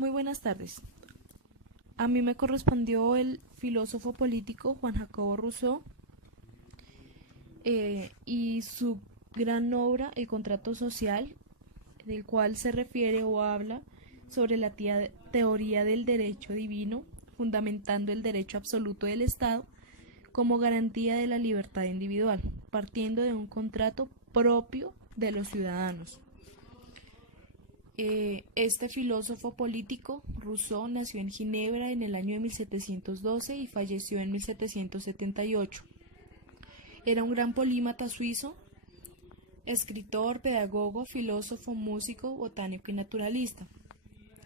Muy buenas tardes. A mí me correspondió el filósofo político Juan Jacobo Rousseau y su gran obra El contrato social, del cual se refiere o habla sobre la teoría del derecho divino, fundamentando el derecho absoluto del Estado como garantía de la libertad individual, partiendo de un contrato propio de los ciudadanos. Este filósofo político, Rousseau, nació en Ginebra en el año de 1712 y falleció en 1778. Era un gran polímata suizo, escritor, pedagogo, filósofo, músico, botánico y naturalista,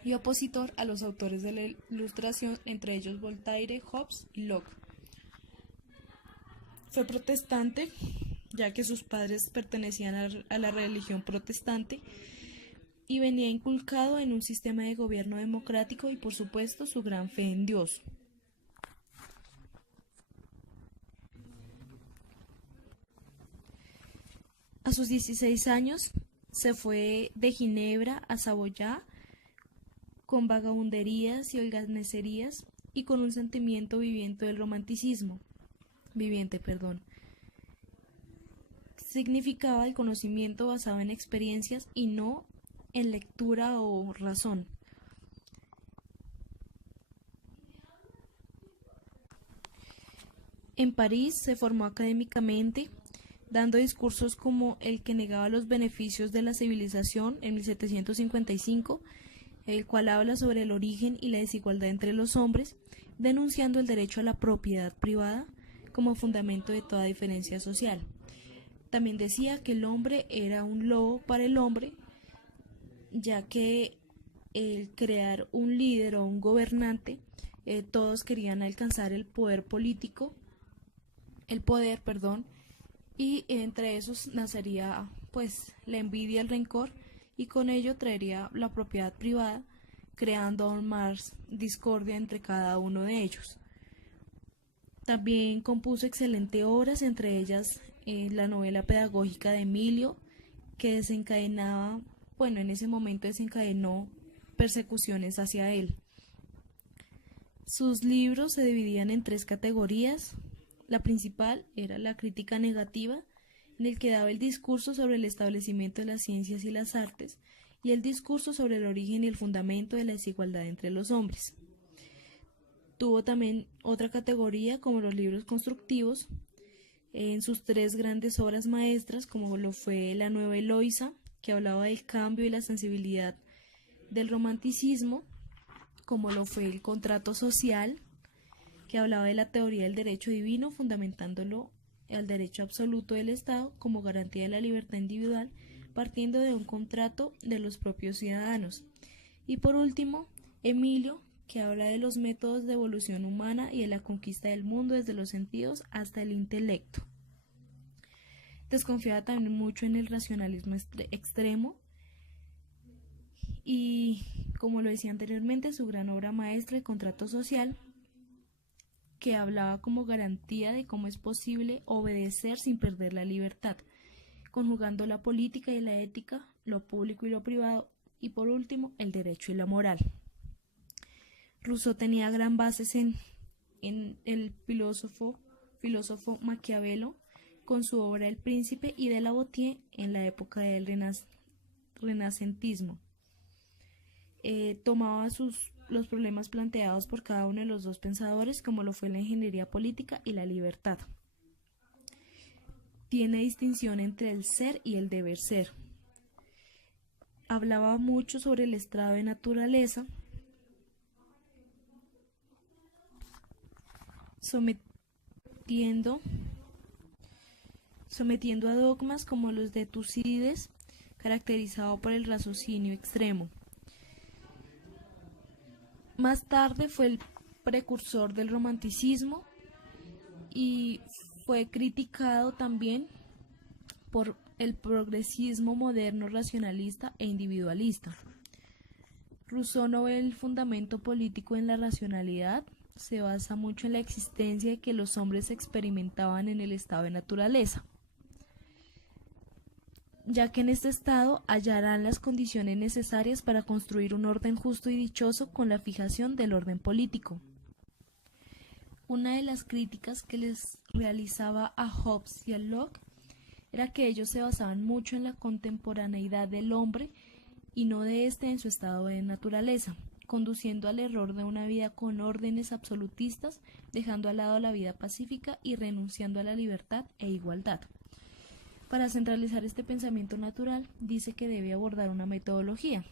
y opositor a los autores de la Ilustración, entre ellos Voltaire, Hobbes y Locke. Fue protestante, ya que sus padres pertenecían a la religión protestante, y venía inculcado en un sistema de gobierno democrático y, por supuesto, su gran fe en Dios. A sus 16 años se fue de Ginebra a Saboya con vagabunderías y holgazanerías y con un sentimiento viviente del romanticismo. Significaba el conocimiento basado en experiencias y no en lectura o razón. En París se formó académicamente, dando discursos como el que negaba los beneficios de la civilización en 1755, el cual habla sobre el origen y la desigualdad entre los hombres, denunciando el derecho a la propiedad privada como fundamento de toda diferencia social. También decía que el hombre era un lobo para el hombre, ya que el crear un líder o un gobernante, todos querían alcanzar el poder, y entre esos nacería pues la envidia, el rencor, y con ello traería la propiedad privada, creando aún más discordia entre cada uno de ellos. También compuso excelentes obras, entre ellas la novela pedagógica de Emilio, que en ese momento desencadenó persecuciones hacia él. Sus libros se dividían en tres categorías. La principal era la crítica negativa, en el que daba el discurso sobre el establecimiento de las ciencias y las artes, y el discurso sobre el origen y el fundamento de la desigualdad entre los hombres. Tuvo también otra categoría como los libros constructivos, en sus tres grandes obras maestras, como lo fue La Nueva Eloísa, que hablaba del cambio y la sensibilidad del romanticismo, como lo fue El Contrato Social, que hablaba de la teoría del derecho divino, fundamentándolo al derecho absoluto del Estado como garantía de la libertad individual, partiendo de un contrato de los propios ciudadanos. Y por último, Emilio, que habla de los métodos de evolución humana y de la conquista del mundo desde los sentidos hasta el intelecto. Desconfiaba también mucho en el racionalismo extremo y, como lo decía anteriormente, su gran obra maestra, El Contrato Social, que hablaba como garantía de cómo es posible obedecer sin perder la libertad, conjugando la política y la ética, lo público y lo privado, y por último, el derecho y la moral. Rousseau tenía gran bases en el filósofo Maquiavelo, con su obra El Príncipe, y de La Boétie en la época del renacentismo. Tomaba los problemas planteados por cada uno de los dos pensadores, como lo fue la ingeniería política y la libertad. Tiene distinción entre el ser y el deber ser. Hablaba mucho sobre el estado de naturaleza, sometiendo a dogmas como los de Tucídides, caracterizado por el raciocinio extremo. Más tarde fue el precursor del romanticismo y fue criticado también por el progresismo moderno racionalista e individualista. Rousseau no ve el fundamento político en la racionalidad, se basa mucho en la existencia de que los hombres experimentaban en el estado de naturaleza. ya que en este estado hallarán las condiciones necesarias para construir un orden justo y dichoso con la fijación del orden político. Una de las críticas que les realizaba a Hobbes y a Locke era que ellos se basaban mucho en la contemporaneidad del hombre y no de éste en su estado de naturaleza, conduciendo al error de una vida con órdenes absolutistas, dejando al lado la vida pacífica y renunciando a la libertad e igualdad. Para centralizar este pensamiento natural, dice que debe abordar una metodología.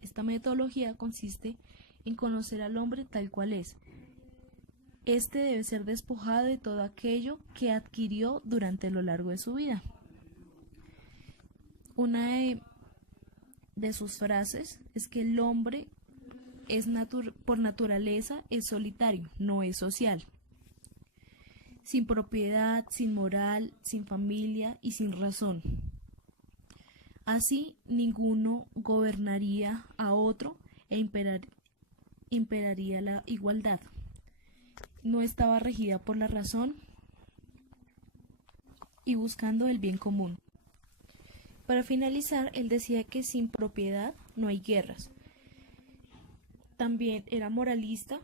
Esta metodología consiste en conocer al hombre tal cual es. Este debe ser despojado de todo aquello que adquirió durante lo largo de su vida. Una de sus frases es que el hombre por naturaleza es solitario, no es social. Sin propiedad, sin moral, sin familia y sin razón. Así, ninguno gobernaría a otro e imperaría la igualdad. No estaba regida por la razón y buscando el bien común. Para finalizar, él decía que sin propiedad no hay guerras. También era moralista.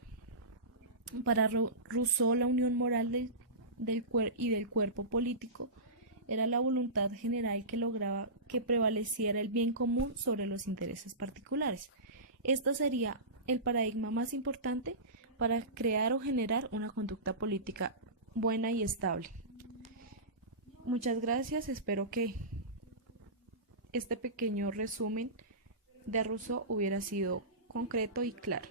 Para Rousseau, la unión moral del cuerpo político era la voluntad general que lograba que prevaleciera el bien común sobre los intereses particulares. Este sería el paradigma más importante para crear o generar una conducta política buena y estable. Muchas gracias, espero que este pequeño resumen de Rousseau hubiera sido concreto y claro.